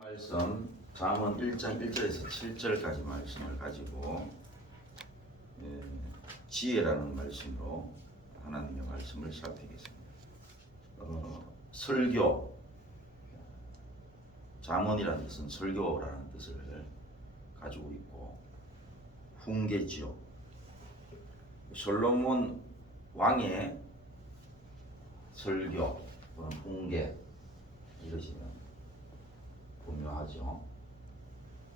말씀 잠언 1장 1절에서 7절까지 말씀을 가지고 지혜라는 말씀으로 하나님의 말씀을 살피겠습니다. 설교, 잠언이라는 뜻은 설교라는 뜻을 가지고 있고, 훈계지요. 솔로몬 왕의 설교 또는 훈계, 이것이 분명하죠.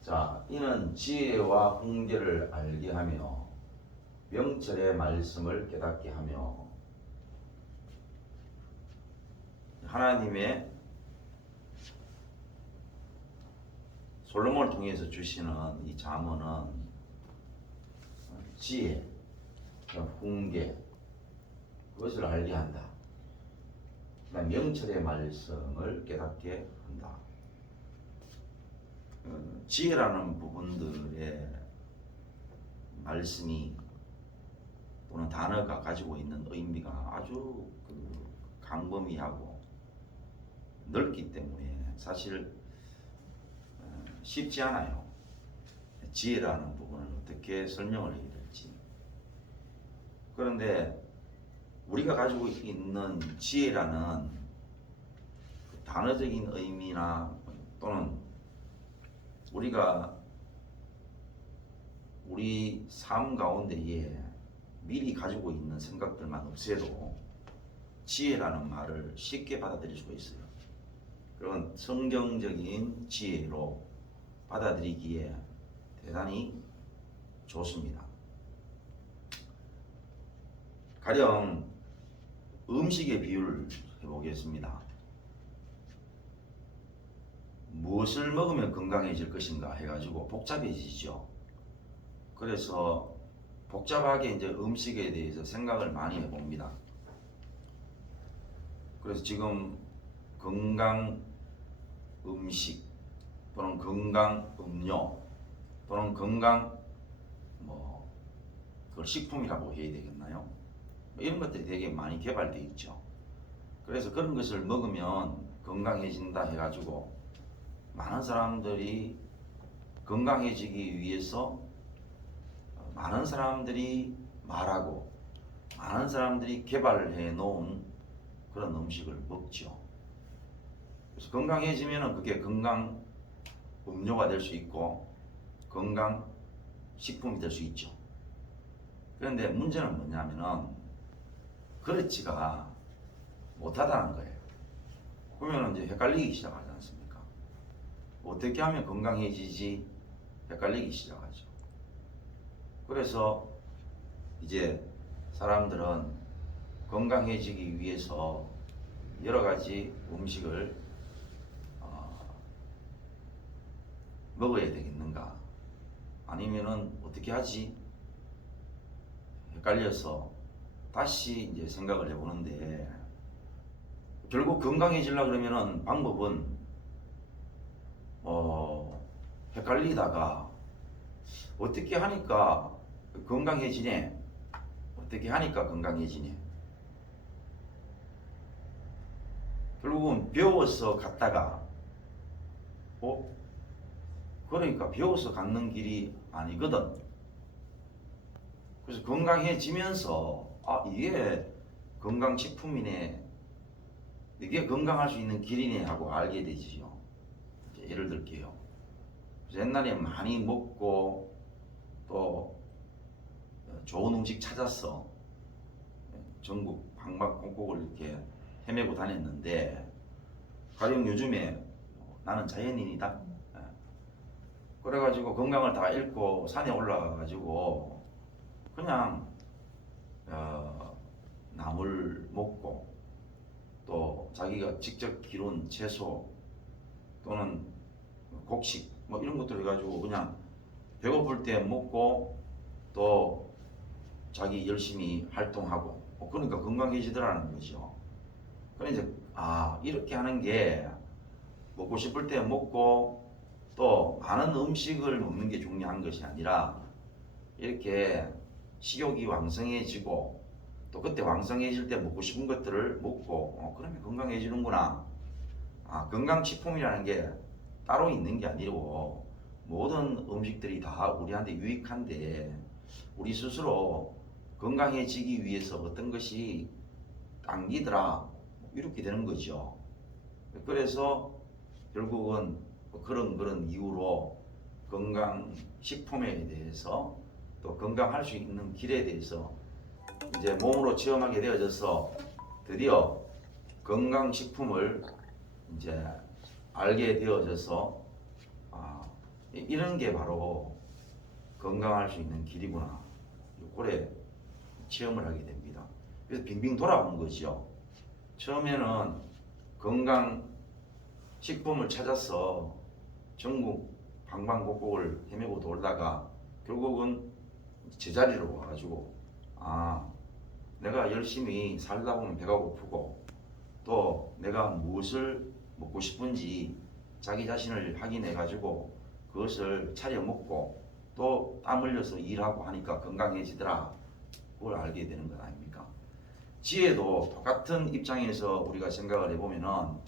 자, 이는 지혜와 훈계를 알게 하며 명철의 말씀을 깨닫게 하며, 하나님의 솔로몬을 통해서 주시는 이 잠언은 지혜, 훈계, 그것을 알게 한다. 명철의 말씀을 깨닫게 한다. 지혜라는 부분들의 말씀이 또는 단어가 가지고 있는 의미가 아주 광범위하고 넓기 때문에 사실 쉽지 않아요. 지혜라는 부분을 어떻게 설명을 해야 될지. 그런데 우리가 가지고 있는 지혜라는 단어적인 의미나 또는 우리가 우리 삶 가운데에 미리 가지고 있는 생각들만 없애도 지혜라는 말을 쉽게 받아들일 수가 있어요. 그런 성경적인 지혜로 받아들이기에 대단히 좋습니다. 가령 음식의 비유를 해보겠습니다. 무엇을 먹으면 건강해질 것인가 해가지고 복잡해지죠. 그래서 복잡하게 이제 음식에 대해서 생각을 많이 해봅니다. 그래서 지금 건강 음식 또는 건강 음료 또는 건강 그걸 식품이라고 해야 되겠나요? 이런 것들이 되게 많이 개발되어 있죠. 그래서 그런 것을 먹으면 건강해진다 해가지고 많은 사람들이 건강해지기 위해서 많은 사람들이 말하고 많은 사람들이 개발해 놓은 그런 음식을 먹죠. 그래서 건강해지면 그게 건강 음료가 될 수 있고 건강 식품이 될 수 있죠. 그런데 문제는 뭐냐면은 그렇지가 못하다는 거예요. 그러면 이제 헷갈리기 시작하지 않습니까? 어떻게 하면 건강해지지? 헷갈리기 시작하죠. 그래서 이제 사람들은 건강해지기 위해서 여러 가지 음식을 먹어야 되겠는가? 아니면은 어떻게 하지? 헷갈려서 다시 이제 생각을 해보는데, 결국 건강해지려고 그러면은 방법은 헷갈리다가 어떻게 하니까 건강해지네? 어떻게 하니까 건강해지네? 결국은 배워서 갔다가 그러니까 배워서 갖는 길이 아니거든. 그래서 건강해지면서 이게 건강식품이네, 이게 건강할 수 있는 길이네 하고 알게 되지요. 예를 들게요. 옛날에 많이 먹고 또 좋은 음식 찾았어. 전국 방방곡곡을 이렇게 헤매고 다녔는데, 가령 요즘에 나는 자연인이다. 그래가지고 건강을 다 잃고 산에 올라가가지고 그냥 나물 먹고 또 자기가 직접 기른 채소 또는 곡식 이런 것들 해가지고 그냥 배고플 때 먹고 또 자기 열심히 활동하고 그러니까 건강해지더라는 거죠. 그러니까 이제 이렇게 하는 게 먹고 싶을 때 먹고 또 많은 음식을 먹는 게 중요한 것이 아니라 이렇게 식욕이 왕성해지고 또 그때 왕성해질 때 먹고 싶은 것들을 먹고 그러면 건강해지는구나. 건강식품이라는 게 따로 있는 게 아니고 모든 음식들이 다 우리한테 유익한데 우리 스스로 건강해지기 위해서 어떤 것이 당기더라 이렇게 되는 거죠. 그래서 결국은 그런 이유로 건강식품에 대해서 또 건강할 수 있는 길에 대해서 이제 몸으로 체험하게 되어져서 드디어 건강식품을 이제 알게 되어져서 이런 게 바로 건강할 수 있는 길이구나. 그래 체험을 하게 됩니다. 그래서 빙빙 돌아온 거죠. 처음에는 건강식품을 찾아서 전국 방방곡곡을 헤매고 돌다가 결국은 제자리로 와가지고 내가 열심히 살다 보면 배가 고프고 또 내가 무엇을 먹고 싶은지 자기 자신을 확인해가지고 그것을 차려 먹고 또 땀 흘려서 일하고 하니까 건강해지더라. 그걸 알게 되는 것 아닙니까? 지혜도 똑같은 입장에서 우리가 생각을 해보면은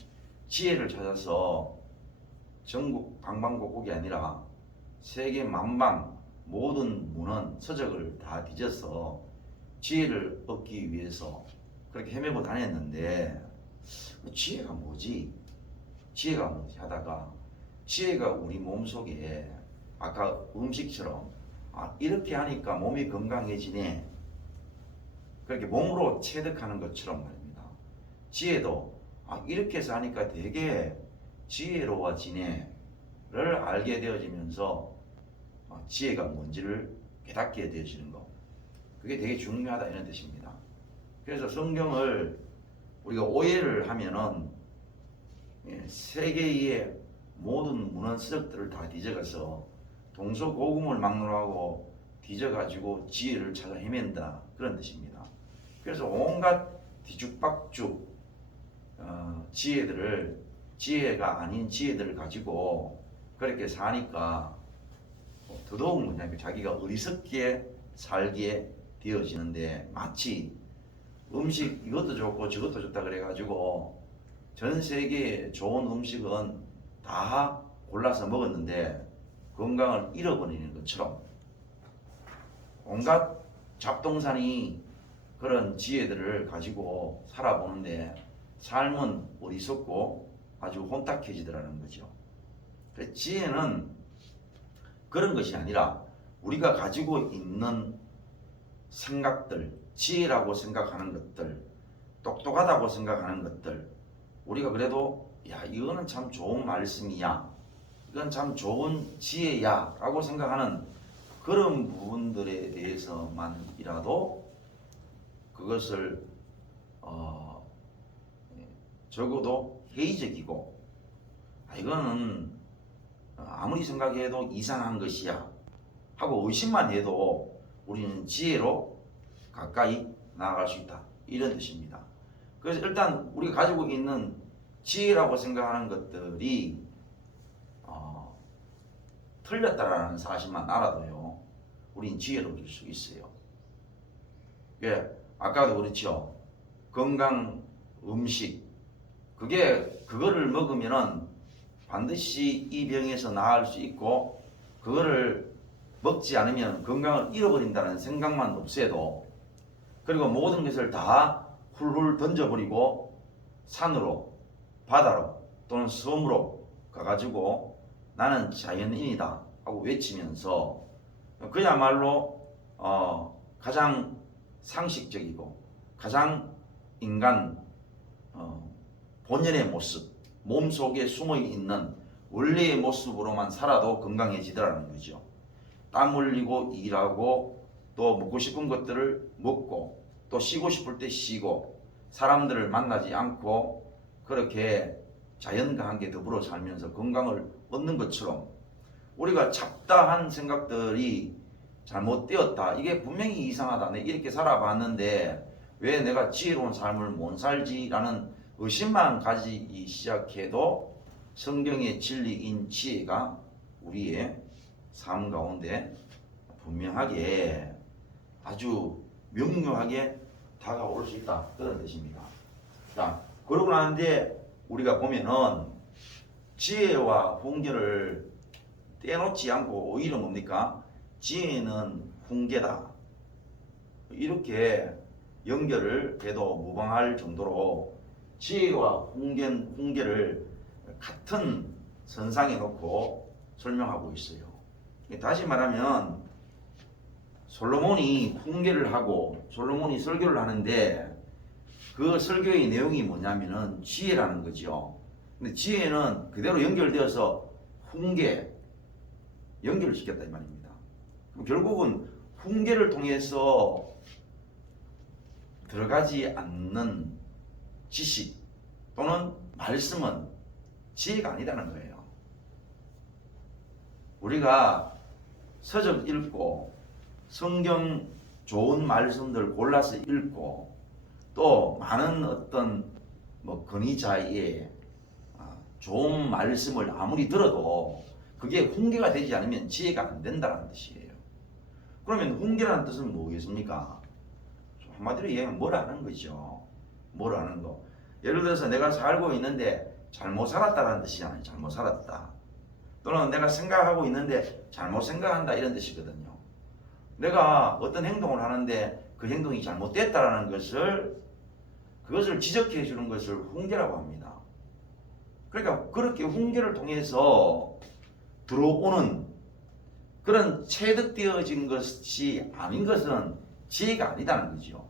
지혜를 찾아서 전국 방방곡곡이 아니라 세계 만방 모든 문헌 서적을 다 뒤져서 지혜를 얻기 위해서 그렇게 헤매고 다녔는데 지혜가 뭐지? 지혜가 뭐지? 하다가 지혜가 우리 몸속에 아까 음식처럼 이렇게 하니까 몸이 건강해지네. 그렇게 몸으로 체득하는 것처럼 말입니다. 지혜도 이렇게 해서 하니까 되게 지혜로워지네를 알게 되어지면서 지혜가 뭔지를 깨닫게 되어지는 것. 그게 되게 중요하다 이런 뜻입니다. 그래서 성경을 우리가 오해를 하면은 세계의 모든 문헌 서적들을 다 뒤져가서 동서고금을 막론하고 뒤져가지고 지혜를 찾아 헤맨다 그런 뜻입니다. 그래서 온갖 뒤죽박죽 지혜가 아닌 지혜들을 가지고 그렇게 사니까 더더욱 뭐냐면 자기가 어리석게 살게 되어지는데 마치 음식 이것도 좋고 저것도 좋다 그래가지고 전 세계에 좋은 음식은 다 골라서 먹었는데 건강을 잃어버리는 것처럼 온갖 잡동사니 그런 지혜들을 가지고 살아보는데 삶은 어리석고 아주 혼탁해지더라는 거죠. 지혜는 그런 것이 아니라 우리가 가지고 있는 생각들, 지혜라고 생각하는 것들, 똑똑하다고 생각하는 것들, 우리가 그래도 이거는 참 좋은 말씀이야, 이건 참 좋은 지혜야 라고 생각하는 그런 부분들에 대해서만이라도 그것을 적어도 회의적이고 이거는 아무리 생각해도 이상한 것이야 하고 의심만 해도 우리는 지혜로 가까이 나아갈 수 있다 이런 뜻입니다. 그래서 일단 우리가 가지고 있는 지혜라고 생각하는 것들이 틀렸다라는 사실만 알아도요 우린 지혜로워질 수 있어요. 아까도 그렇죠. 건강 음식 그거를 먹으면은 반드시 이 병에서 나을 수 있고 그거를 먹지 않으면 건강을 잃어버린다는 생각만 없애도 그리고 모든 것을 다 훌훌 던져버리고 산으로 바다로 또는 섬으로 가가지고 나는 자연인이다 하고 외치면서 그야말로 가장 상식적이고 가장 인간 본연의 모습 몸속에 숨어있는 원래의 모습으로만 살아도 건강해지더라는 거죠. 땀 흘리고 일하고 또 먹고 싶은 것들을 먹고 또 쉬고 싶을 때 쉬고 사람들을 만나지 않고 그렇게 자연과 함께 더불어 살면서 건강을 얻는 것처럼 우리가 잡다한 생각들이 잘못되었다. 이게 분명히 이상하다. 내가 이렇게 살아봤는데 왜 내가 지혜로운 삶을 못 살지라는 의심만 가지기 시작해도 성경의 진리인 지혜가 우리의 삶 가운데 분명하게 아주 명료하게 다가올 수 있다 그런 뜻입니다. 자, 그러고 나는데 우리가 보면은 지혜와 훈계를 떼놓지 않고 오히려 뭡니까? 지혜는 훈계다. 이렇게 연결을 해도 무방할 정도로 지혜와 훈계를 같은 선상에 놓고 설명하고 있어요. 다시 말하면 솔로몬이 훈계를 하고 솔로몬이 설교를 하는데 그 설교의 내용이 뭐냐면은 지혜라는 거죠. 근데 지혜는 그대로 연결되어서 훈계 연결을 시켰다 이 말입니다. 그럼 결국은 훈계를 통해서 들어가지 않는 지식 또는 말씀은 지혜가 아니라는 거예요. 우리가 서적 읽고 성경 좋은 말씀들 골라서 읽고 또 많은 어떤 권위자의 좋은 말씀을 아무리 들어도 그게 훈계가 되지 않으면 지혜가 안 된다는 뜻이에요. 그러면 훈계라는 뜻은 뭐겠습니까? 한마디로 얘기하면 뭘 아는 거죠. 뭘 아는 거. 예를 들어서 내가 살고 있는데 잘못 살았다는 뜻이잖아요. 잘못 살았다. 또는 내가 생각하고 있는데 잘못 생각한다 이런 뜻이거든요. 내가 어떤 행동을 하는데 그 행동이 잘못됐다라는 그것을 지적해 주는 것을 훈계라고 합니다. 그러니까 그렇게 훈계를 통해서 들어오는 그런 체득되어진 것이 아닌 것은 지혜가 아니다는 거죠.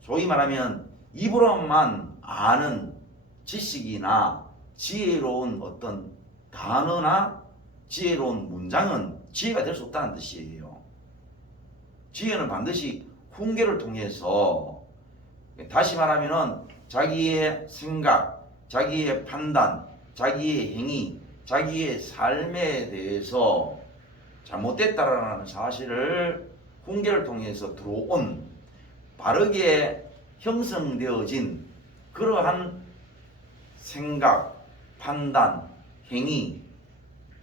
소위 말하면 입으로만 아는 지식이나 지혜로운 어떤 단어나 지혜로운 문장은 지혜가 될 수 없다는 뜻이에요. 지혜는 반드시 훈계를 통해서, 다시 말하면 자기의 생각, 자기의 판단, 자기의 행위, 자기의 삶에 대해서 잘못됐다라는 사실을 훈계를 통해서 들어온 바르게 형성되어진 그러한 생각, 판단, 행위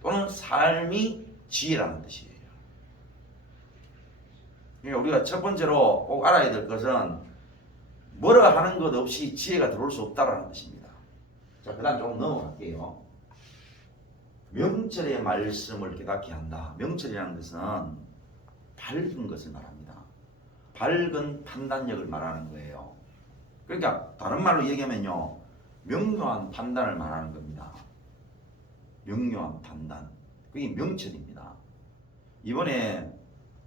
또는 삶이 지혜라는 뜻이에요. 그러니까 우리가 첫 번째로 꼭 알아야 될 것은 뭐라 하는 것 없이 지혜가 들어올 수 없다는 뜻입니다. 자, 그 다음 조금 넘어갈게요. 명철의 말씀을 깨닫게 한다. 명철이라는 것은 밝은 것을 말합니다. 밝은 판단력을 말하는 거예요. 그러니까 다른 말로 얘기하면요, 명료한 판단을 말하는 겁니다. 명료한 판단. 그게 명철입니다. 이번에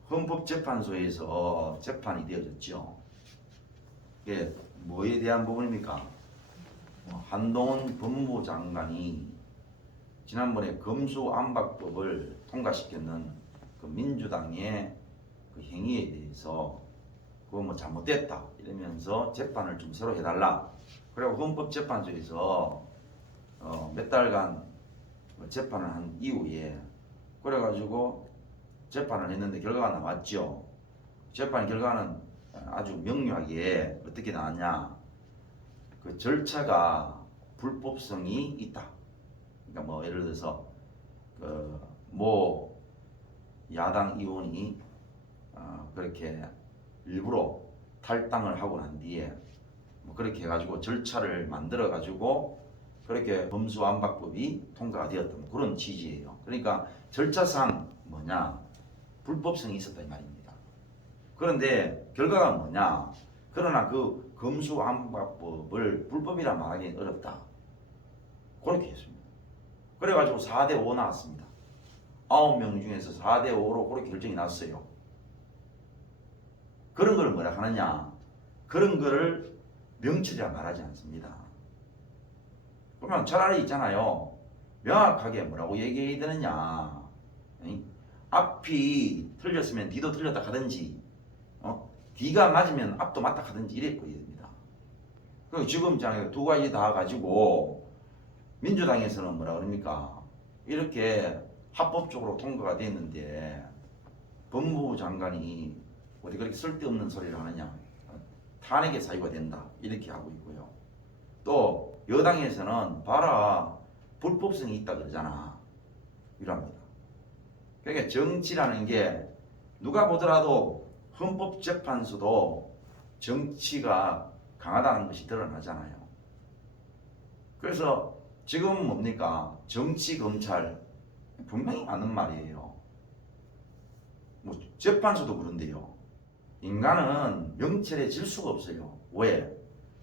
헌법재판소에서 재판이 되어졌죠. 이게 뭐에 대한 부분입니까? 한동훈 법무부 장관이 지난번에 검수안박법을 통과시켰는 그 민주당의 그 행위에 대해서 그거 잘못됐다 이러면서 재판을 좀 새로 해달라. 그리고 헌법재판소에서 몇 달간 재판을 한 이후에 그래가지고 재판을 했는데 결과가 나왔죠. 재판 결과는 아주 명료하게 어떻게 나왔냐? 그 절차가 불법성이 있다. 그러니까 예를 들어서 야당 의원이 그렇게 일부러 탈당을 하고 난 뒤에 그렇게 해가지고 절차를 만들어 가지고 그렇게 검수안박법이 통과가 되었던 그런 취지예요. 그러니까 절차상 불법성이 있었다 이 말입니다. 그런데 결과가 뭐냐? 그러나 그 검수안박법을 불법이라 말하기 어렵다. 그렇게 했습니다. 그래가지고 4대5 나왔습니다. 9명 중에서 4대5로 그렇게 결정이 났어요. 그런 걸 뭐라 하느냐? 그런 거를 명철이라 말하지 않습니다. 그러면 차라리 있잖아요. 명확하게 뭐라고 얘기해야 되느냐? 앞이 틀렸으면 뒤도 틀렸다 하든지, 뒤가 맞으면 앞도 맞다 하든지 이랬어야 됩니다. 그리고 지금 두 가지 다 가지고 민주당에서는 뭐라 그럽니까? 이렇게 합법적으로 통과가 됐는데 법무부 장관이 어디 그렇게 쓸데없는 소리를 하느냐? 탄핵의 사유가 된다 이렇게 하고 있고요. 또 여당에서는 봐라 불법성이 있다 그러잖아 이랍니다. 그러니까 정치라는 게 누가 보더라도 헌법재판소도 정치가 강하다는 것이 드러나잖아요. 그래서 지금 뭡니까? 정치, 검찰 분명히 맞는 말이에요. 뭐 재판소도 그런데요. 인간은 명철에 질 수가 없어요. 왜?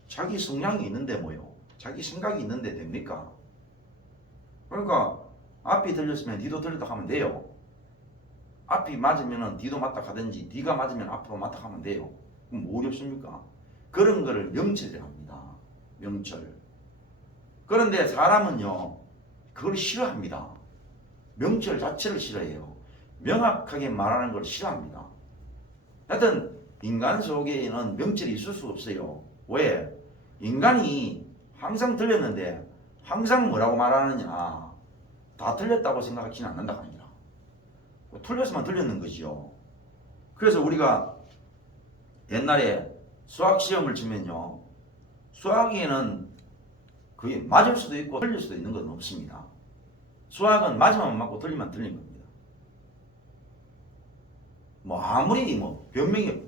자기 성향이 있는데 뭐요? 자기 생각이 있는데 됩니까? 그러니까 앞이 들렸으면 뒤도 들렸다 하면 돼요. 앞이 맞으면 뒤도 맞다 하든지 뒤가 맞으면 앞으로 맞다 하면 돼요. 그럼 뭐 어렵습니까? 그런 거를 명철이라고 합니다. 명철. 그런데 사람은요 그걸 싫어합니다. 명철 자체를 싫어해요. 명확하게 말하는 걸 싫어합니다. 하여튼 인간 속에는 명철이 있을 수 없어요. 왜? 인간이 항상 틀렸는데 항상 뭐라고 말하느냐, 다 틀렸다고 생각하지는 않는다고 합니다. 틀렸으면 틀렸는 거지요. 그래서 우리가 옛날에 수학 시험을 치면요, 수학에는 그게 맞을 수도 있고 틀릴 수도 있는 건 없습니다. 수학은 맞으면 맞고 틀리면 틀린 겁니다. 뭐 아무리 뭐 변명이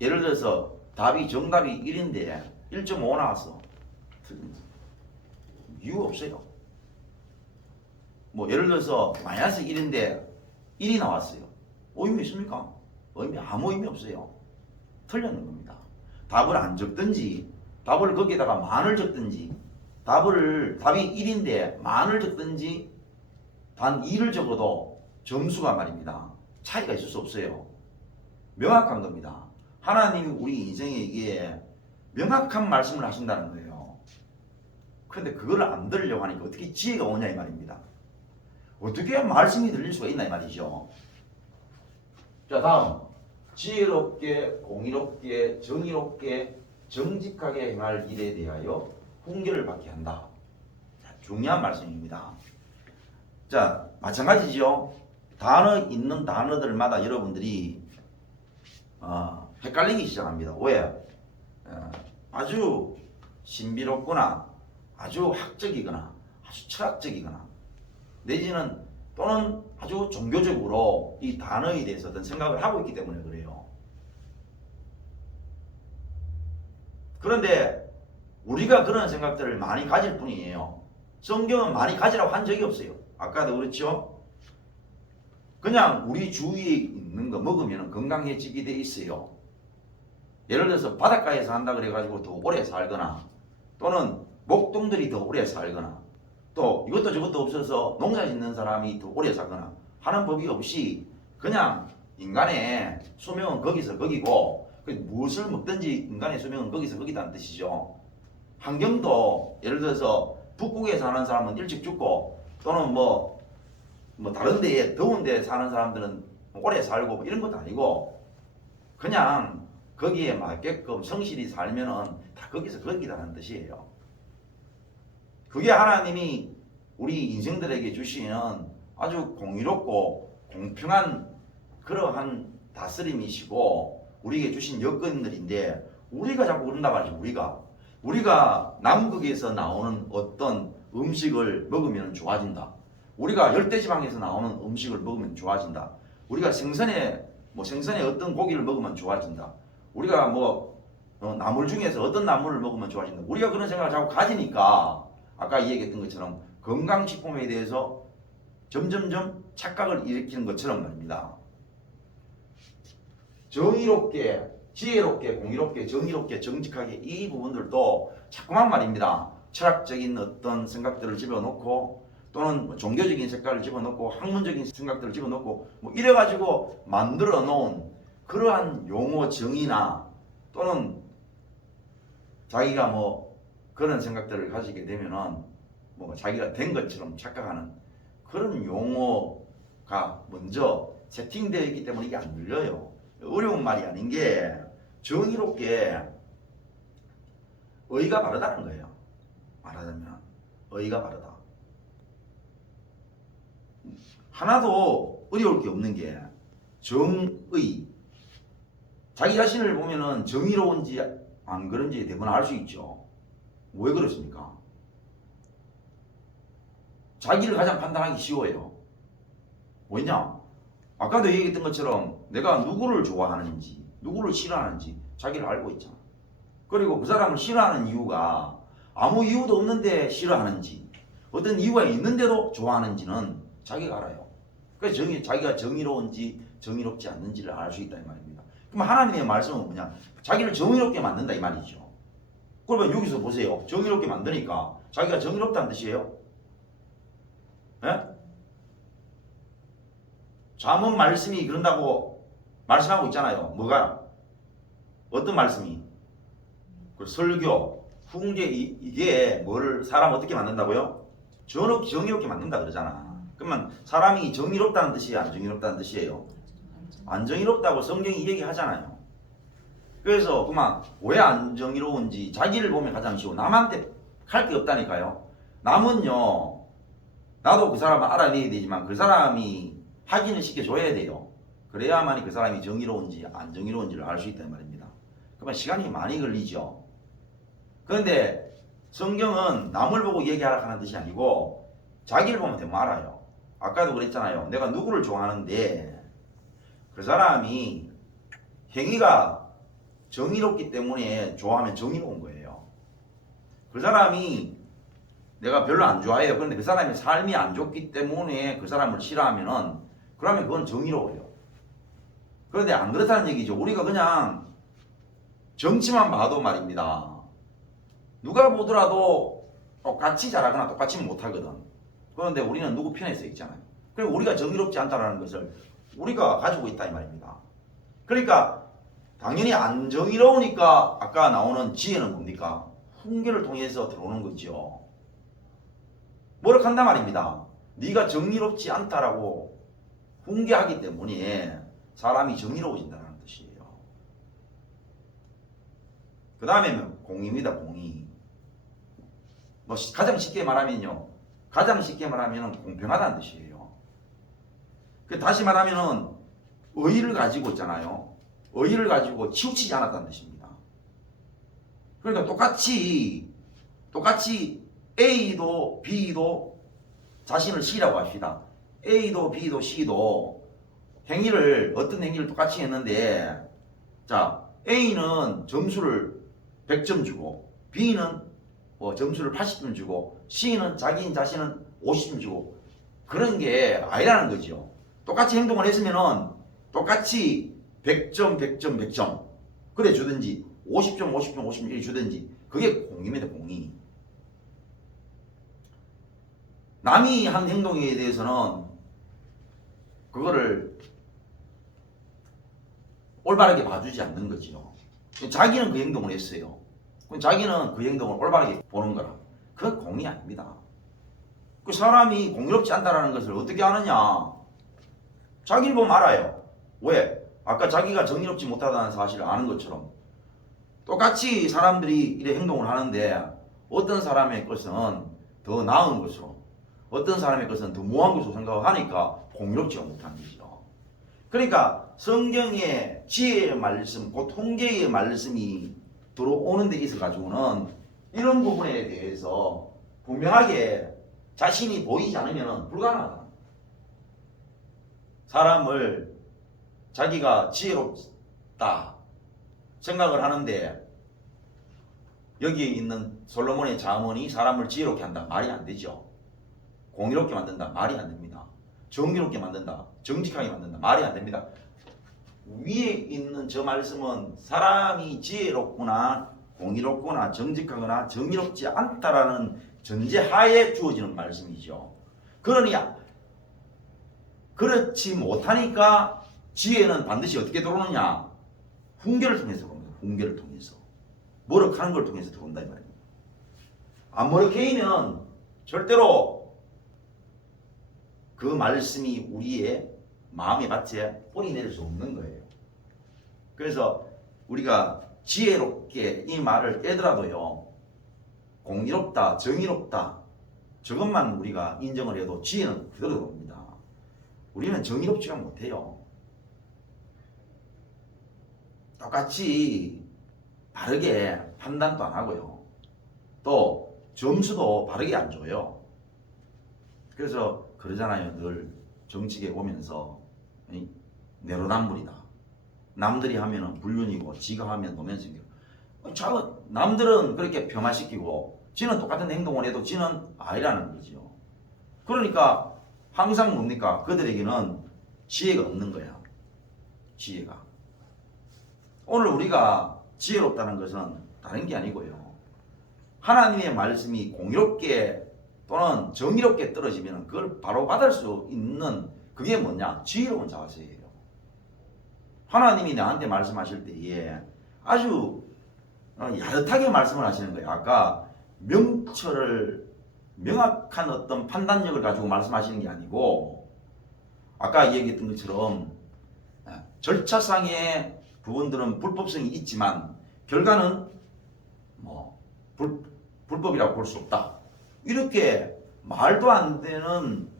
예를 들어서 정답이 1인데 1.5 나왔어. 틀린 이유 없어요. 뭐 예를 들어서 마이너스 1인데 1이 나왔어요. 의미 있습니까? 아무 의미 없어요. 틀렸는 겁니다. 답을 안 적든지 답을 거기에다가 만을 적든지 답이 1인데 만을 적든지 단 2를 적어도 점수가 말입니다. 차이가 있을 수 없어요. 명확한 겁니다. 하나님이 우리 인생에게 명확한 말씀을 하신다는 거예요. 그런데 그걸 안 들으려고 하니까 어떻게 지혜가 오냐 이 말입니다. 어떻게 말씀이 들릴 수가 있나 이 말이죠. 자, 다음 지혜롭게 공의롭게 정의롭게 정직하게 행할 일에 대하여 훈계를 받게 한다. 자, 중요한 말씀입니다. 자, 마찬가지죠. 단어 있는 단어들마다 여러분들이 헷갈리기 시작합니다. 왜? 아주 신비롭거나 아주 학적이거나 아주 철학적이거나 내지는 또는 아주 종교적으로 이 단어에 대해서 어떤 생각을 하고 있기 때문에 그래요. 그런데 우리가 그런 생각들을 많이 가질 뿐이에요. 성경은 많이 가지라고 한 적이 없어요. 아까도 그렇죠? 그냥 우리 주위에 있는 거 먹으면 건강해지게 돼 있어요. 예를 들어서 바닷가에서 한다 그래가지고 더 오래 살거나 또는 목동들이 더 오래 살거나 또 이것도 저것도 없어서 농사 짓는 사람이 더 오래 살거나 하는 법이 없이 그냥 인간의 수명은 거기서 거기고 무엇을 먹든지 인간의 수명은 거기서 거기다는 뜻이죠. 환경도 예를 들어서 북극에 사는 사람은 일찍 죽고 또는 뭐 다른 데에 더운 데 사는 사람들은 오래 살고 뭐 이런 것도 아니고 그냥 거기에 맞게끔 성실히 살면은 다 거기서 거기다는 뜻이에요. 그게 하나님이 우리 인생들에게 주시는 아주 공의롭고 공평한 그러한 다스림이시고 우리에게 주신 여건들인데 우리가 자꾸 그런다 말이죠. 우리가 남극에서 나오는 어떤 음식을 먹으면 좋아진다. 우리가 열대지방에서 나오는 음식을 먹으면 좋아진다. 우리가 생선에 어떤 고기를 먹으면 좋아진다. 우리가 나물 중에서 어떤 나물을 먹으면 좋아진다. 우리가 그런 생각을 자꾸 가지니까 아까 얘기했던 것처럼 건강식품에 대해서 점점점 착각을 일으키는 것처럼 말입니다. 정의롭게, 지혜롭게, 공의롭게, 정의롭게, 정직하게 이 부분들도 자꾸만 말입니다. 철학적인 어떤 생각들을 집어넣고 또는 종교적인 색깔을 집어넣고 학문적인 생각들을 집어넣고 이래가지고 만들어 놓은 그러한 용어 정의나 또는 자기가 그런 생각들을 가지게 되면은 자기가 된 것처럼 착각하는 그런 용어가 먼저 세팅되어 있기 때문에 이게 안 들려요. 어려운 말이 아닌 게 정의롭게 의가 바르다는 거예요. 말하자면 의가 바르다. 하나도 어려울 게 없는 게 정의. 자기 자신을 보면은 정의로운지 안 그런지 대부분 알 수 있죠. 왜 그렇습니까? 자기를 가장 판단하기 쉬워요. 왜냐? 아까도 얘기했던 것처럼 내가 누구를 좋아하는지 누구를 싫어하는지 자기를 알고 있잖아. 그리고 그 사람을 싫어하는 이유가 아무 이유도 없는데 싫어하는지, 어떤 이유가 있는데도 좋아하는지는 자기가 알아요. 그래서 자기가 정의로운지 정의롭지 않는지를 알 수 있다 이 말입니다. 그럼 하나님의 말씀은 뭐냐? 자기를 정의롭게 만든다 이 말이죠. 그러면 여기서 보세요. 정의롭게 만드니까 자기가 정의롭다는 뜻이에요. 예? 잠언 말씀이 그런다고 말씀하고 있잖아요. 뭐가? 어떤 말씀이? 그 설교, 훈계 이게 뭐를 사람 어떻게 만든다고요? 정의롭게 만든다 그러잖아. 그러면 사람이 정의롭다는 뜻이에요? 안 정의롭다는 뜻이에요? 안 정의롭다고 성경이 얘기하잖아요. 그래서 그만 왜 안 정의로운지 자기를 보면 가장 쉬워. 남한테 할 게 없다니까요. 남은요, 나도 그 사람을 알아내야 되지만 그 사람이 확인을 시켜줘야 돼요. 그래야만이 그 사람이 정의로운지 안 정의로운지를 알 수 있단 말입니다. 그러면 시간이 많이 걸리죠. 그런데 성경은 남을 보고 얘기하라 하는 뜻이 아니고 자기를 보면 되면 알아요. 아까도 그랬잖아요. 내가 누구를 좋아하는데 그 사람이 행위가 정의롭기 때문에 좋아하면 정의로운 거예요. 그 사람이 내가 별로 안 좋아해요. 그런데 그 사람의 삶이 안 좋기 때문에 그 사람을 싫어하면은 그러면 그건 정의로워요. 그런데 안 그렇다는 얘기죠. 우리가 그냥 정치만 봐도 말입니다. 누가 보더라도 똑같이 잘하거나 똑같이 못하거든. 그런데 우리는 누구 편에 서 있잖아요. 그리고 우리가 정의롭지 않다는 것을 우리가 가지고 있다 이 말입니다. 그러니까 당연히 안 정의로우니까 아까 나오는 지혜는 뭡니까? 훈계를 통해서 들어오는 거죠. 뭐라 한단 말입니다. 네가 정의롭지 않다라고 훈계하기 때문에 사람이 정의로워진다는 뜻이에요. 그 다음에 공의입니다. 공의. 뭐 가장 쉽게 말하면요. 가장 쉽게 말하면 공평하다는 뜻이에요. 다시 말하면은 의의를 가지고 있잖아요. 의의를 가지고 치우치지 않았다는 뜻입니다. 그러니까 똑같이 A도 B도 자신을 C라고 합시다. A도 B도 C도 어떤 행위를 똑같이 했는데, 자, A는 점수를 100점 주고, B는 점수를 80점 주고, C는 자신은 50점 주고, 그런 게 아니라는 거죠. 똑같이 행동을 했으면은 똑같이 100점, 100점, 100점. 그래 주든지, 50점, 50점, 50점 이렇게 주든지, 그게 공의입니다, 공의. 남이 한 행동에 대해서는 그거를 올바르게 봐주지 않는 거지요. 자기는 그 행동을 했어요. 그럼 자기는 그 행동을 올바르게 보는 거라. 그건 공의 아닙니다. 그 사람이 공의롭지 않다는 것을 어떻게 아느냐? 자기를 보면 알아요. 왜? 아까 자기가 정의롭지 못하다는 사실을 아는 것처럼 똑같이 사람들이 이래 행동을 하는데 어떤 사람의 것은 더 나은 것으로, 어떤 사람의 것은 더 모호한 것으로 생각하니까 공의롭지 못하는 거죠. 그러니까 성경의 지혜의 말씀, 곧 통계의 말씀이 들어오는 데 있어 가지고는 이런 부분에 대해서 분명하게 자신이 보이지 않으면 불가능하다. 사람을 자기가 지혜롭다 생각을 하는데 여기에 있는 솔로몬의 잠언이 사람을 지혜롭게 한다. 말이 안 되죠. 공의롭게 만든다. 말이 안 됩니다. 정의롭게 만든다. 정직하게 만든다. 말이 안 됩니다. 위에 있는 저 말씀은 사람이 지혜롭거나 공의롭거나 정직하거나 정의롭지 않다라는 전제하에 주어지는 말씀이죠. 그러니 그렇지 못하니까 지혜는 반드시 어떻게 들어오느냐? 훈계를 통해서 들어옵니다. 훈계를 통해서. 머럭하는 걸 통해서 들어온다 이 말입니다. 안 머럭해이면 절대로 그 말씀이 우리의 마음의 밭에 뿌리 내릴 수 없는 거예요. 그래서 우리가 지혜롭게 이 말을 빼더라도요, 공의롭다, 정의롭다, 저것만 우리가 인정을 해도 지혜는 그대로 들어옵니다. 우리는 정의롭지가 못해요. 똑같이 바르게 판단도 안 하고요. 또 점수도 바르게 안 줘요. 그래서 그러잖아요. 늘 정치계 오면서 내로남불이다. 남들이 하면은 불륜이고 지가 하면 노면생이고. 남들은 그렇게 폄하시키고 지는 똑같은 행동을 해도 지는 아니라는 거죠. 그러니까 항상 뭡니까? 그들에게는 지혜가 없는 거야. 지혜가. 오늘 우리가 지혜롭다는 것은 다른 게 아니고요. 하나님의 말씀이 공의롭게 또는 정의롭게 떨어지면 그걸 바로 받을 수 있는 그게 뭐냐? 지혜로운 자세예요. 하나님이 나한테 말씀하실 때에 아주 야릇하게 말씀을 하시는 거예요. 아까 명확한 어떤 판단력을 가지고 말씀하시는 게 아니고 아까 얘기했던 것처럼 절차상의 부분들은 불법성이 있지만 결과는 뭐 불법이라고 볼 수 없다. 이렇게 말도 안 되는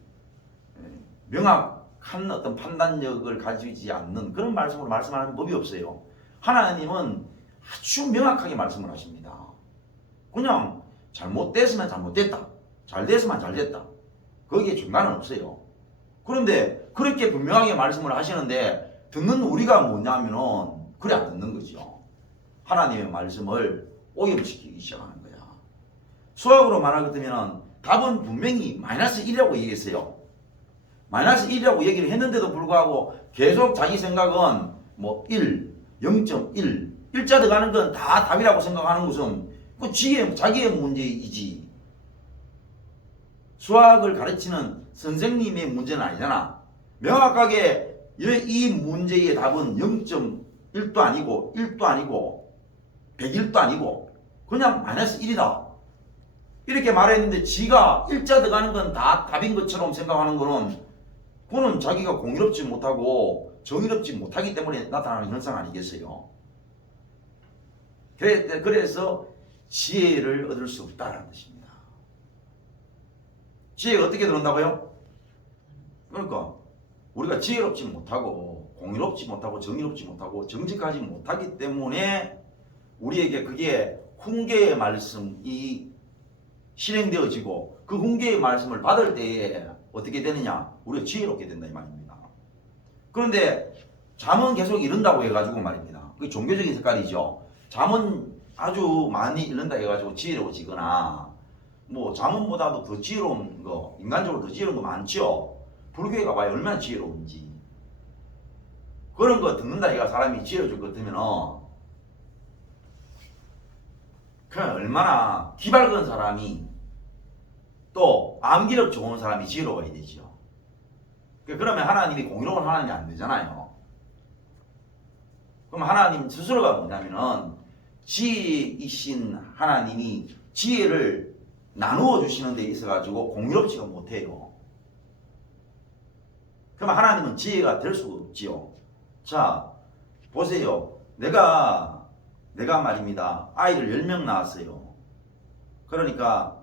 명확한 어떤 판단력을 가지지 않는 그런 말씀으로 말씀하는 법이 없어요. 하나님은 아주 명확하게 말씀을 하십니다. 그냥 잘못됐으면 잘못됐다. 잘 됐으면 잘 됐다. 거기에 중간은 없어요. 그런데 그렇게 분명하게 말씀을 하시는데 듣는 우리가 뭐냐면은 그래 안 듣는 거죠. 하나님의 말씀을 오염시키기 시작하는 거야. 수학으로 말하자면 답은 분명히 마이너스 1이라고 얘기했어요. 마이너스 1이라고 얘기를 했는데도 불구하고 계속 자기 생각은 뭐 1, 0.1, 일자 들어가는 건 다 답이라고 생각하는 것은 그 자기의 문제이지. 수학을 가르치는 선생님의 문제는 아니잖아. 명확하게 이 문제의 답은 0.1도 아니고 1도 아니고 101도 아니고 그냥 마이너스 1이다. 이렇게 말했는데 지가 일자 들어가는 건 다 답인 것처럼 생각하는 거는 그거는 자기가 공의롭지 못하고 정의롭지 못하기 때문에 나타나는 현상 아니겠어요? 그래서 지혜를 얻을 수 없다는 것입니다. 지혜가 어떻게 들어온다고요? 그러니까 우리가 지혜롭지 못하고 공의롭지 못하고 정의롭지 못하고 정직하지 못하기 때문에 우리에게 그게 훈계의 말씀이 실행되어지고 그 훈계의 말씀을 받을 때에 어떻게 되느냐? 우리가 지혜롭게 된다 이 말입니다. 그런데 잠은 계속 이른다고 해가지고 말입니다. 그게 종교적인 색깔이죠. 잠은 아주 많이 잃는다 해가지고 지혜로워지거나 뭐 잠언보다도 더 지혜로운 거 인간적으로 더 지혜로운 거 많죠. 불교에 가봐야 얼마나 지혜로운지. 그런 거 듣는다 해가 사람이 지혜로워질 것 같으면 그냥 얼마나 기발건 사람이 또 암기력 좋은 사람이 지혜로워야 되죠. 그러면 하나님이 공의로운 하나님이 안 되잖아요. 그럼 하나님 스스로가 뭐냐면은 지혜이신 하나님이 지혜를 나누어 주시는 데 있어가지고 공의롭지가 못해요. 그러면 하나님은 지혜가 될 수가 없지요. 자, 보세요. 내가 말입니다. 아이를 10명 낳았어요. 그러니까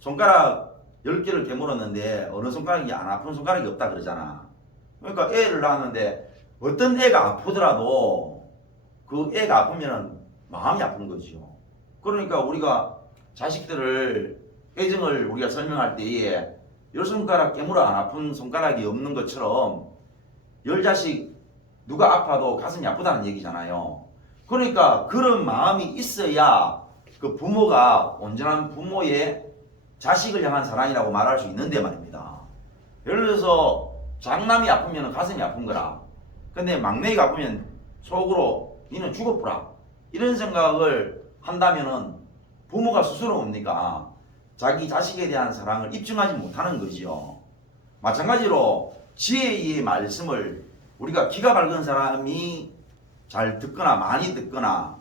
손가락 10개를 깨물었는데 어느 손가락이 안 아픈 손가락이 없다 그러잖아. 그러니까 애를 낳았는데 어떤 애가 아프더라도 그 애가 아프면 마음이 아픈 거죠. 그러니까 우리가 자식들을 애정을 우리가 설명할 때에 10손가락 깨물어 안 아픈 손가락이 없는 것처럼 10자식 누가 아파도 가슴이 아프다는 얘기잖아요. 그러니까 그런 마음이 있어야 그 부모가 온전한 부모의 자식을 향한 사랑이라고 말할 수 있는데 말입니다. 예를 들어서 장남이 아프면 가슴이 아픈 거라. 근데 막내가 아프면 속으로 니는 죽어보라. 이런 생각을 한다면은 부모가 스스로 뭡니까? 자기 자식에 대한 사랑을 입증하지 못하는 거죠. 마찬가지로 지혜의 말씀을 우리가 귀가 밝은 사람이 잘 듣거나 많이 듣거나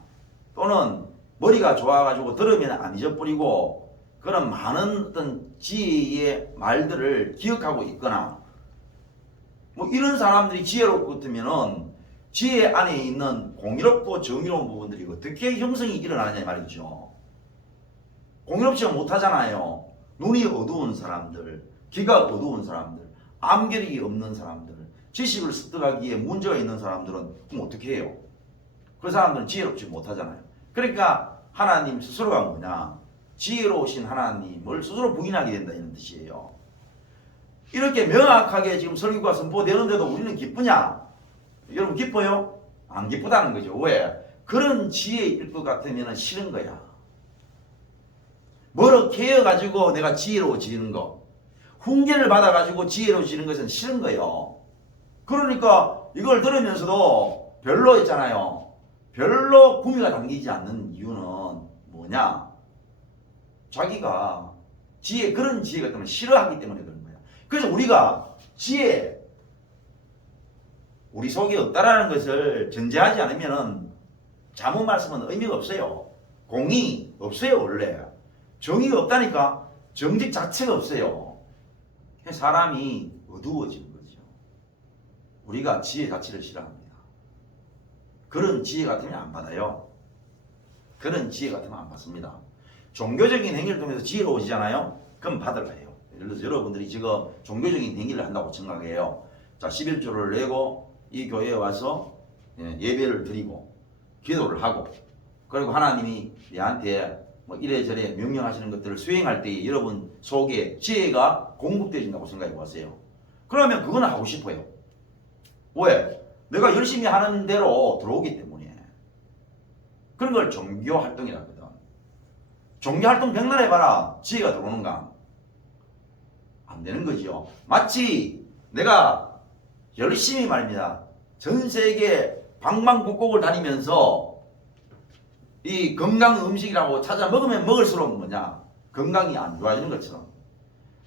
또는 머리가 좋아가지고 들으면 안 잊어버리고 그런 많은 어떤 지혜의 말들을 기억하고 있거나 뭐 이런 사람들이 지혜롭고 같으면은 지혜 안에 있는 공의롭고 정의로운 부분들이 어떻게 형성이 일어나느냐 말이죠. 공의롭지가 못하잖아요. 눈이 어두운 사람들, 귀가 어두운 사람들, 암결이 없는 사람들, 지식을 습득하기에 문제가 있는 사람들은 그럼 어떻게 해요? 그 사람들은 지혜롭지 못하잖아요. 그러니까 하나님 스스로가 뭐냐? 지혜로우신 하나님을 스스로 부인하게 된다 이런 뜻이에요. 이렇게 명확하게 지금 설교가 선포되는데도 우리는 기쁘냐? 여러분 기뻐요? 안 기쁘다는 거죠. 왜? 그런 지혜일 것 같으면 싫은 거야. 뭐로 캐여가지고 내가 지혜로워지는 거, 훈계를 받아가지고 지혜로워지는 것은 싫은 거예요. 그러니까 이걸 들으면서도 별로 있잖아요. 별로 구미가 당기지 않는 이유는 뭐냐? 자기가 그런 지혜 같은 걸 싫어하기 때문에 그런 거야. 그래서 우리가 지혜, 우리 속에 없다라는 것을 전제하지 않으면은 자문 말씀은 의미가 없어요. 공이 없어요, 원래. 정의가 없다니까 정직 자체가 없어요. 사람이 어두워지는 거죠. 우리가 지혜 자체를 싫어합니다. 그런 지혜 같으면 안 받아요. 그런 지혜 같으면 안 받습니다. 종교적인 행위를 통해서 지혜로워지잖아요. 그럼 받으라 해요. 예를 들어서 여러분들이 지금 종교적인 행위를 한다고 생각해요. 자, 11조를 내고 이 교회에 와서 예배를 드리고 기도를 하고, 그리고 하나님이 내한테 뭐 이래저래 명령하시는 것들을 수행할 때 여러분 속에 지혜가 공급되어진다고 생각해 보세요. 그러면 그거는 하고 싶어요. 왜? 내가 열심히 하는 대로 들어오기 때문에. 그런 걸 종교활동이라 하거든. 종교활동 백날 해봐라. 지혜가 들어오는가? 안 되는 거죠. 마치 내가 열심히 말입니다. 전 세계 방방곡곡을 다니면서 이 건강 음식이라고 찾아 먹으면 먹을수록 뭐냐? 건강이 안 좋아지는 것처럼.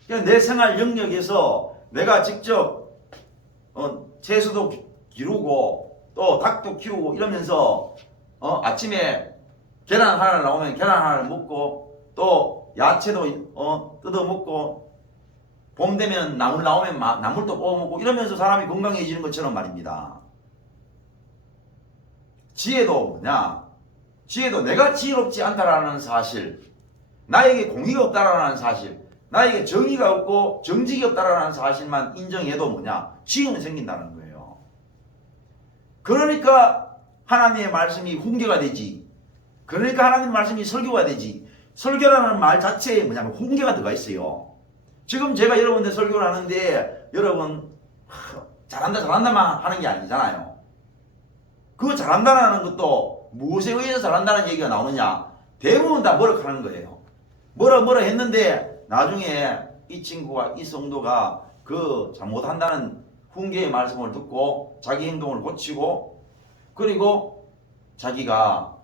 그냥 내 생활 영역에서 내가 직접 채소도 기르고 또 닭도 키우고 이러면서 아침에 계란 하나 나오면 계란 하나를 먹고 또 야채도 뜯어 먹고 봄 되면 나물 나오면 나물도 뽑아 먹고 이러면서 사람이 건강해지는 것처럼 말입니다. 지혜도 뭐냐? 지혜도 내가 지혜롭지 않다라는 사실, 나에게 공의가 없다라는 사실, 나에게 정의가 없고 정직이 없다라는 사실만 인정해도 뭐냐? 지혜는 생긴다는 거예요. 그러니까 하나님의 말씀이 훈계가 되지. 그러니까 하나님의 말씀이 설교가 되지. 설교라는 말 자체에 뭐냐면 훈계가 들어가 있어요. 지금 제가 여러분들 설교를 하는데 여러분 잘한다만 하는 게 아니잖아요. 그 잘한다라는 것도 무엇에 의해서 잘한다는 얘기가 나오느냐? 대부분 다 뭐라 하는 거예요. 뭐라 했는데 나중에 이 친구가 이 성도가 그 잘못한다는 훈계의 말씀을 듣고 자기 행동을 고치고 그리고 자기가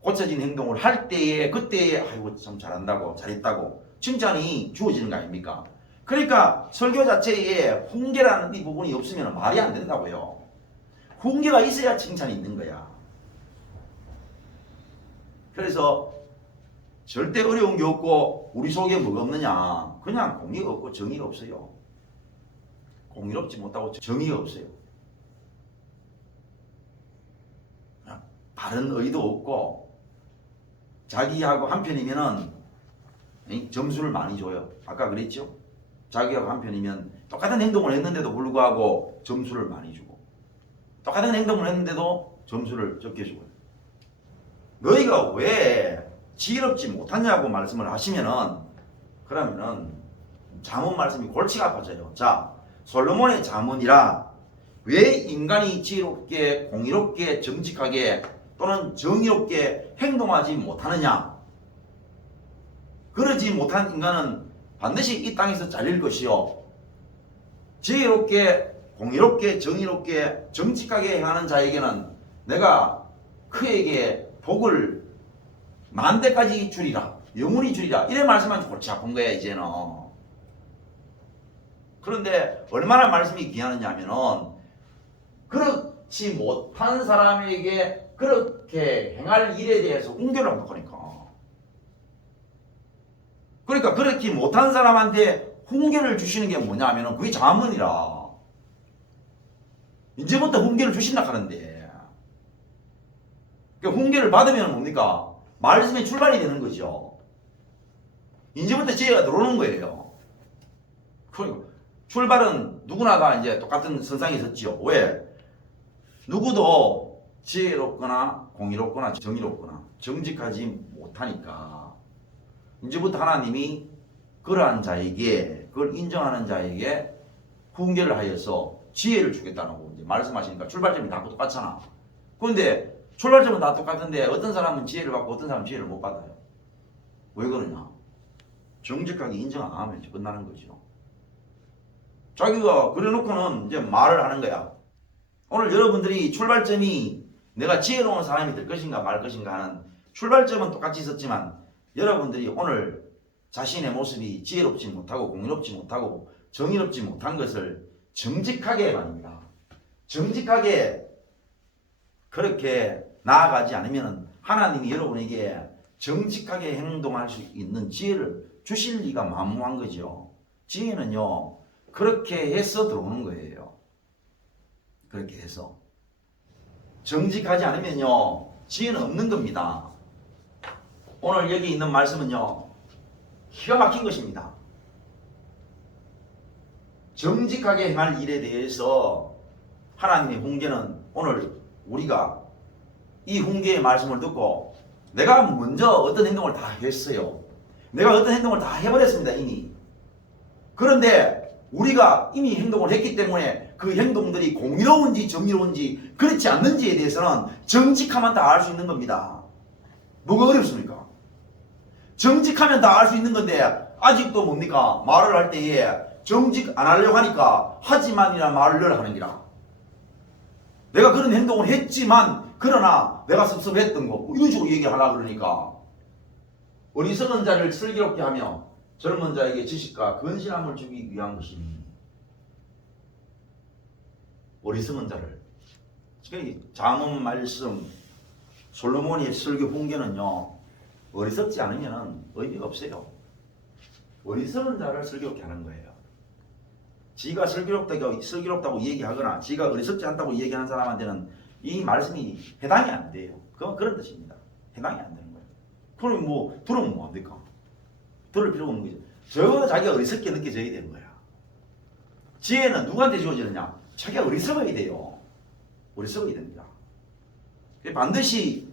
고쳐진 행동을 할 때에 그때에 아이고 참 잘한다고 잘했다고 칭찬이 주어지는 거 아닙니까? 그러니까 설교 자체에 훈계라는 이 부분이 없으면 말이 안 된다고요. 훈계가 있어야 칭찬이 있는 거야. 그래서 절대 어려운 게 없고 우리 속에 뭐가 없느냐? 그냥 공의가 없고 정의가 없어요. 공의롭지 못하고 정의가 없어요. 바른 의도 없고 자기하고 한편이면은 점수를 많이 줘요. 아까 그랬죠? 자기하고 한편이면 똑같은 행동을 했는데도 불구하고 점수를 많이 주고 똑같은 행동을 했는데도 점수를 적게 주고 너희가 왜 지혜롭지 못하냐고 말씀을 하시면은 그러면은 잠언 말씀이 골치가 아파져요. 자, 솔로몬의 잠언이라 왜 인간이 지혜롭게 공의롭게 정직하게 또는 정의롭게 행동하지 못하느냐? 그러지 못한 인간은 반드시 이 땅에서 잘릴 것이요. 지혜롭게 공의롭게 정의롭게 정직하게 행하는 자에게는 내가 그에게 복을 만대까지 주리라. 영원히 주리라. 이래 말씀만 골치 아픈 거야 이제는. 그런데 얼마나 말씀이 귀하느냐 하면은 그렇지 못한 사람에게 그렇게 행할 일에 대해서 훈계를 한다고 하니까. 그러니까 그렇게 못한 사람한테 훈계를 주시는 게 뭐냐 하면은 그게 잠언이라. 이제부터 훈계를 주신다 하는데. 그러니까 훈계를 받으면 뭡니까? 말씀의 출발이 되는 거죠. 이제부터 지혜가 들어오는 거예요. 그러니까 출발은 누구나 다 이제 똑같은 선상에 섰죠. 왜? 누구도 지혜롭거나 공의롭거나 정의롭거나 정직하지 못하니까 이제부터 하나님이 그러한 자에게 그걸 인정하는 자에게 훈계를 하여서 지혜를 주겠다고 이제 말씀하시니까 출발점이 다 똑같잖아. 그런데 출발점은 다 똑같은데 어떤 사람은 지혜를 받고 어떤 사람은 지혜를 못 받아요. 왜 그러냐? 정직하게 인정 안 하면 이제 끝나는 거죠. 자기가 그래놓고는 이제 말을 하는 거야. 오늘 여러분들이 출발점이 내가 지혜로운 사람이 될 것인가 말 것인가 하는 출발점은 똑같이 있었지만 여러분들이 오늘 자신의 모습이 지혜롭지 못하고 공의롭지 못하고 정의롭지 못한 것을 정직하게 말입니다. 정직하게 그렇게 나아가지 않으면 하나님이 여러분에게 정직하게 행동할 수 있는 지혜를 주실 리가 만무한 거죠. 지혜는요 그렇게 해서 들어오는 거예요. 그렇게 해서 정직하지 않으면요 지혜는 없는 겁니다. 오늘 여기 있는 말씀은요 기가 막힌 것입니다. 정직하게 행할 일에 대해서 하나님의 훈계는 오늘 우리가 이 훈계의 말씀을 듣고 내가 먼저 어떤 행동을 다 했어요. 내가 어떤 행동을 다 해버렸습니다 이미. 그런데 우리가 이미 행동을 했기 때문에 그 행동들이 공의로운지 정의로운지 그렇지 않는지에 대해서는 정직하면 다 알 수 있는 겁니다. 뭐가 어렵습니까? 정직하면 다 알 수 있는 건데 아직도 뭡니까? 말을 할 때에 정직 안 하려고 하니까 하지만이란 말을 늘 하는 기라. 내가 그런 행동을 했지만 그러나 내가 섭섭했던 거 이런 식으로 얘기하려고 그러니까 어리석은 자를 슬기롭게 하며 젊은 자에게 지식과 근신함을 주기 위한 것이니 어리석은 자를 잠언 말씀 솔로몬의 설교 훈계는요 어리석지 않으면 의미가 없어요. 어리석은 자를 슬기롭게 하는 거예요. 지가 슬기롭다고 얘기하거나 지가 어리석지 않다고 얘기하는 사람한테는 이 말씀이 해당이 안 돼요. 그건 그런 뜻입니다. 해당이 안 되는 거예요. 그럼 뭐 들으면 뭐합니까? 들을 필요가 없는 거죠. 저 자기가 어리석게 느껴져야 되는 거야. 지혜는 누구한테 주어지느냐? 자기가 어리석어야 돼요. 어리석어야 됩니다. 반드시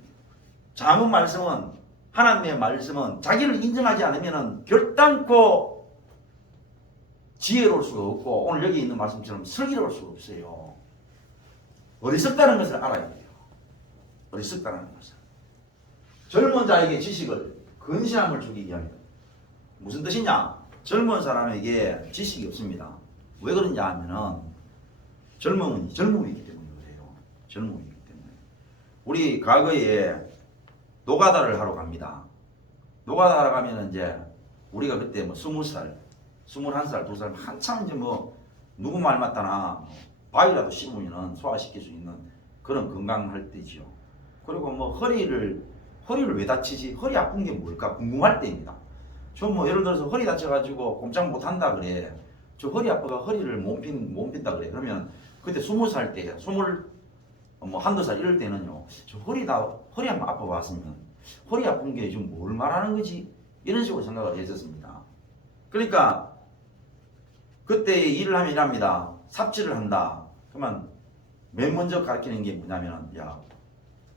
잠언 말씀은 하나님의 말씀은 자기를 인정하지 않으면 결단코 지혜로울 수가 없고 오늘 여기 있는 말씀처럼 슬기로울 수가 없어요. 어리석다는 것을 알아야 돼요. 어리석다는 것을. 젊은 자에게 지식을 근신함을 주기 위함이다. 무슨 뜻이냐? 젊은 사람에게 지식이 없습니다. 왜 그러냐 하면은 젊음이기 때문에 그래요. 젊음이기 때문에. 우리 과거에 노가다를 하러 갑니다. 노가다 하러 가면 이제 우리가 그때 뭐 20살, 21살, 2살 한참 이제 뭐 누구 말 맞다나 바위라도 씹으면 소화시킬 수 있는 그런 건강할 때지요. 그리고 뭐 허리를 왜 다치지? 허리 아픈 게 뭘까? 궁금할 때입니다. 저 뭐 예를 들어서 허리 다쳐가지고 꼼짝 못한다 그래. 저 허리 아파가 허리를 못 핀다 그래. 그러면 그때 20살 때, 뭐 한두 살 이럴 때는요. 저 허리 한번 아파봤으면 허리 아픈 게 지금 뭘 말하는 거지? 이런 식으로 생각을 했었습니다. 그러니까 그때 일을 하면 이랍니다. 삽질을 한다. 그러면 맨 먼저 가르치는 게 뭐냐면 야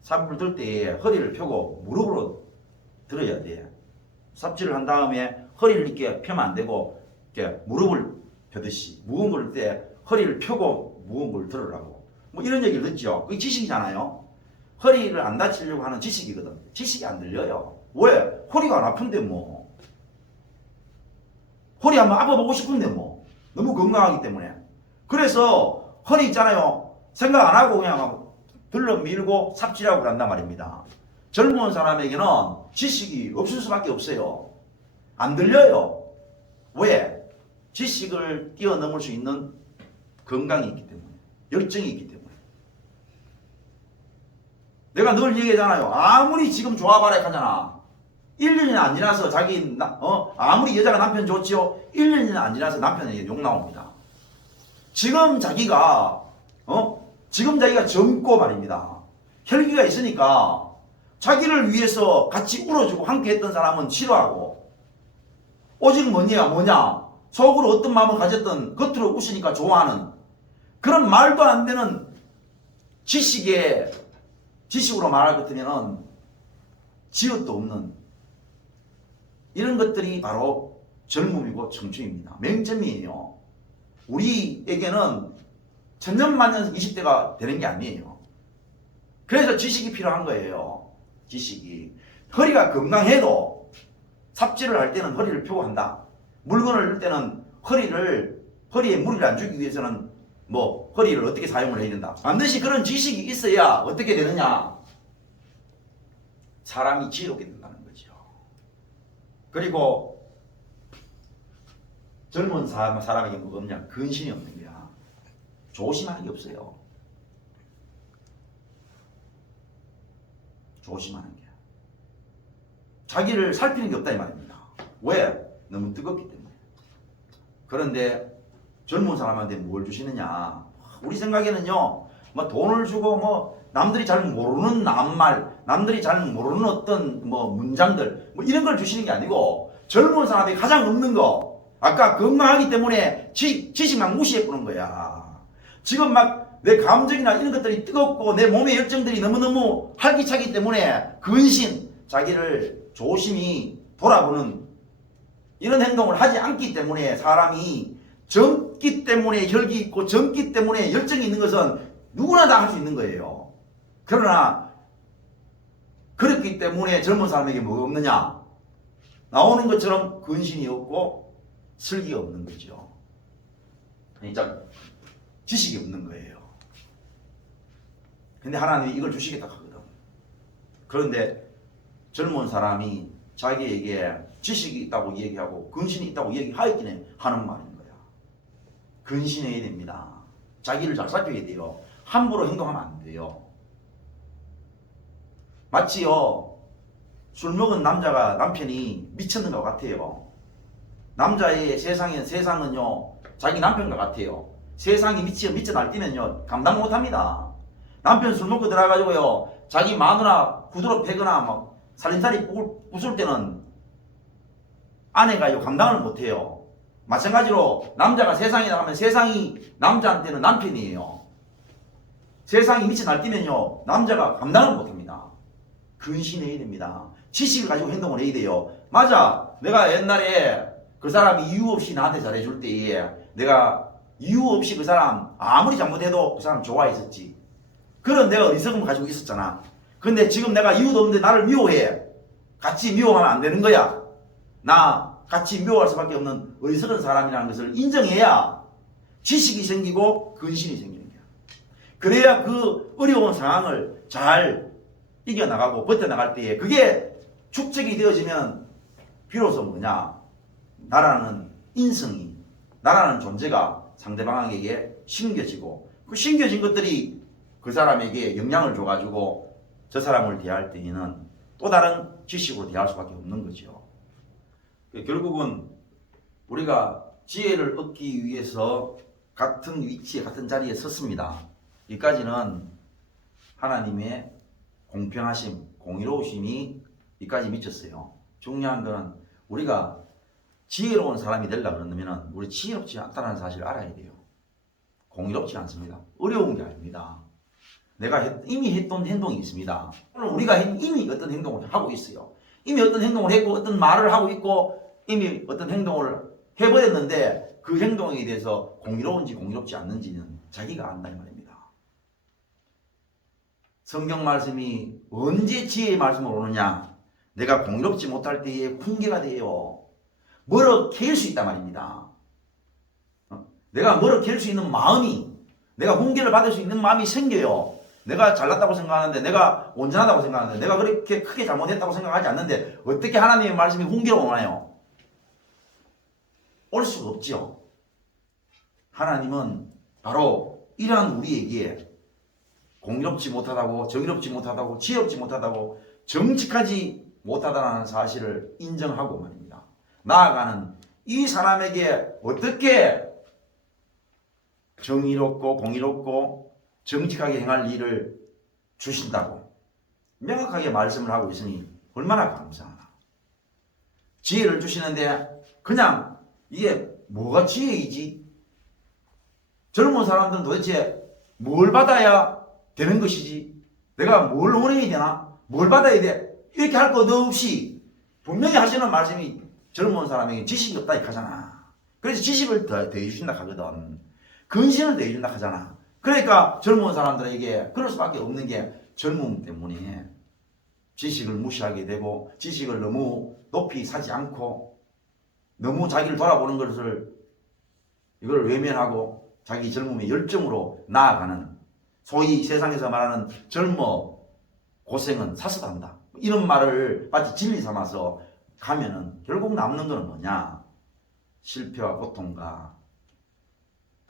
삽을 들 때 허리를 펴고 무릎으로 들어야 돼. 삽질을 한 다음에 허리를 이렇게 펴면 안 되고 이렇게 무릎을 펴듯이 무거운 걸 때 허리를 펴고 무거운 걸 들으라고. 뭐 이런 얘기를 듣죠. 그게 지식이잖아요. 허리를 안 다치려고 하는 지식이거든. 지식이 안 들려요. 왜? 허리가 안 아픈데 뭐. 허리 한번 아파보고 싶은데 뭐. 너무 건강하기 때문에. 그래서 허리 있잖아요. 생각 안 하고 그냥 들러 밀고 삽질하고 간단 말입니다. 젊은 사람에게는 지식이 없을 수밖에 없어요. 안 들려요. 왜? 지식을 뛰어넘을 수 있는 건강이 있기 때문에. 열정이 있기 때문에. 내가 늘 얘기하잖아요. 아무리 지금 좋아봐라 하잖아. 1년이나 안 지나서 아무리 여자가 남편 좋지요. 1년이나 안 지나서 남편에게 욕 나옵니다. 지금 자기가 젊고 말입니다. 혈기가 있으니까 자기를 위해서 같이 울어주고 함께 했던 사람은 싫어하고 오직 뭐냐 속으로 어떤 마음을 가졌던 겉으로 웃으니까 좋아하는 그런 말도 안 되는 지식으로 말할 것 같으면 지읒도 없는 이런 것들이 바로 젊음이고 청춘입니다. 맹점이에요. 우리에게는 천년만년 20대가 되는 게 아니에요. 그래서 지식이 필요한 거예요. 지식이. 허리가 건강해도 삽질을 할 때는 허리를 펴고 한다. 물건을 넣을 때는 허리에 무리를 안 주기 위해서는 뭐 허리를 어떻게 사용을 해야 된다. 반드시 그런 지식이 있어야 어떻게 되느냐? 사람이 지혜롭게 된다는 거죠. 그리고 젊은 사람에게 뭐가 없냐? 근심이 없는 거야. 조심하는 게 없어요. 조심하는 게. 자기를 살피는 게 없다 이 말입니다. 왜? 너무 뜨겁기 때문에. 그런데 젊은 사람한테 뭘 주시느냐? 우리 생각에는요, 뭐 돈을 주고 뭐 남들이 잘 모르는 낱말, 남들이 잘 모르는 어떤 뭐 문장들, 뭐 이런 걸 주시는 게 아니고 젊은 사람이 가장 없는 거. 아까 건강하기 때문에 지식만 무시해보는 거야. 지금 막 내 감정이나 이런 것들이 뜨겁고 내 몸의 열정들이 너무너무 활기차기 때문에 근심, 자기를 조심히 돌아보는 이런 행동을 하지 않기 때문에 사람이 젊기 때문에 혈기 있고 젊기 때문에 열정이 있는 것은 누구나 다 할 수 있는 거예요. 그러나 그렇기 때문에 젊은 사람에게 뭐가 없느냐? 나오는 것처럼 근심이 없고 슬기가 없는 거죠. 그러니까 지식이 없는 거예요. 근데 하나님이 이걸 주시겠다 하거든. 그런데 젊은 사람이 자기에게 지식이 있다고 얘기하고 근신이 있다고 얘기하기는 하는 말인 거야. 근신해야 됩니다. 자기를 잘 살펴야 돼요. 함부로 행동하면 안 돼요. 마치요, 술 먹은 남자가 남편이 미쳤는 것 같아요. 남자의 세상은요 자기 남편과 같아요. 세상이 미쳐 날뛰면요 감당 못합니다. 남편 술 먹고 들어가가지고요 자기 마누라 구두로 패거나 막 살림살이 부술 때는 아내가요 감당을 못해요. 마찬가지로 남자가 세상에 나가면 세상이 남자한테는 남편이에요. 세상이 미쳐 날뛰면요 남자가 감당을 못합니다. 근신해야 됩니다. 지식을 가지고 행동을 해야 돼요. 맞아, 내가 옛날에 그 사람이 이유 없이 나한테 잘해줄 때에 내가 이유 없이 그 사람 아무리 잘못해도 그 사람 좋아했었지. 그런 내가 어리석음을 가지고 있었잖아. 근데 지금 내가 이유도 없는데 나를 미워해. 같이 미워하면 안 되는 거야. 나 같이 미워할 수밖에 없는 어리석은 사람이라는 것을 인정해야 지식이 생기고 근심이 생기는 거야. 그래야 그 어려운 상황을 잘 이겨나가고 버텨나갈 때에 그게 축적이 되어지면 비로소 뭐냐? 나라는 인성이, 나라는 존재가 상대방에게 심겨지고 그 심겨진 것들이 그 사람에게 영향을 줘가지고 저 사람을 대할 때에는 또 다른 지식으로 대할 수밖에 없는 거죠. 결국은 우리가 지혜를 얻기 위해서 같은 위치에 같은 자리에 섰습니다. 여기까지는 하나님의 공평하심, 공의로우심이 여기까지 미쳤어요. 중요한 거는 우리가 지혜로운 사람이 되려고 그러면 우리 지혜롭지 않다는 사실을 알아야 돼요. 공의롭지 않습니다. 어려운 게 아닙니다. 내가 이미 했던 행동이 있습니다. 오늘 우리가 이미 어떤 행동을 하고 있어요. 이미 어떤 행동을 했고 어떤 말을 하고 있고 이미 어떤 행동을 해버렸는데 그 행동에 대해서 공의로운지 공의롭지 않는지는 자기가 안다 이 말입니다. 성경 말씀이 언제 지혜의 말씀을 오느냐? 내가 공의롭지 못할 때에 훈계가 돼요. 멀어 캘 수 있단 말입니다. 내가 멀어 캘 수 있는 마음이, 내가 훈계를 받을 수 있는 마음이 생겨요. 내가 잘났다고 생각하는데, 내가 온전하다고 생각하는데, 내가 그렇게 크게 잘못했다고 생각하지 않는데 어떻게 하나님의 말씀이 훈계로 오나요? 올 수가 없죠. 하나님은 바로 이러한 우리에게 공의롭지 못하다고, 정의롭지 못하다고, 지혜롭지 못하다고, 정직하지 못하다는 사실을 인정하고 말입니다. 나아가는 이 사람에게 어떻게 정의롭고 공의롭고 정직하게 행할 일을 주신다고 명확하게 말씀을 하고 있으니 얼마나 감사하나. 지혜를 주시는데 그냥 이게 뭐가 지혜이지? 젊은 사람들은 도대체 뭘 받아야 되는 것이지? 내가 뭘 원해야 되나? 뭘 받아야 돼? 이렇게 할 것 없이 분명히 하시는 말씀이 젊은 사람에게 지식이 없다 이렇게 하잖아. 그래서 지식을 더해주신다 하거든. 근신을 더해준다 하잖아. 그러니까 젊은 사람들에게 그럴 수밖에 없는 게 젊음 때문에 지식을 무시하게 되고 지식을 너무 높이 사지 않고 너무 자기를 돌아보는 것을 이걸 외면하고 자기 젊음의 열정으로 나아가는 소위 세상에서 말하는 젊어 고생은 사서단다 이런 말을 마치 진리 삼아서 가면은 결국 남는 것은 뭐냐? 실패와 고통과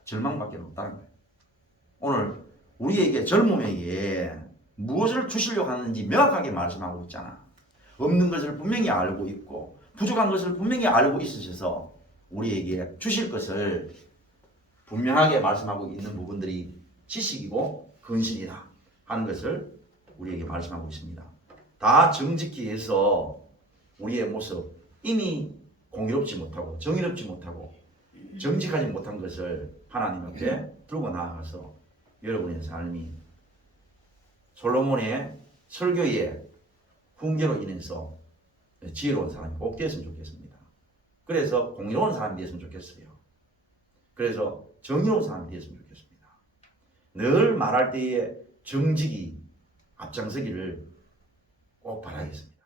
절망밖에 없다는 거예요. 오늘 우리에게 젊음에게 무엇을 주시려고 하는지 명확하게 말씀하고 있잖아. 없는 것을 분명히 알고 있고 부족한 것을 분명히 알고 있으셔서 우리에게 주실 것을 분명하게 말씀하고 있는 부분들이 지식이고 근신이다 하는 것을 우리에게 말씀하고 있습니다. 다 정직히 해서 우리의 모습 이미 공의롭지 못하고 정의롭지 못하고 정직하지 못한 것을 하나님 앞에 들고 나아가서 여러분의 삶이 솔로몬의 설교의 훈계로 인해서 지혜로운 사람이 꼭 되었으면 좋겠습니다. 그래서 공의로운 사람이 되었으면 좋겠어요. 그래서 정의로운 사람이 되었으면 좋겠습니다. 늘 말할 때에 정직이 앞장서기를 꼭 바라겠습니다.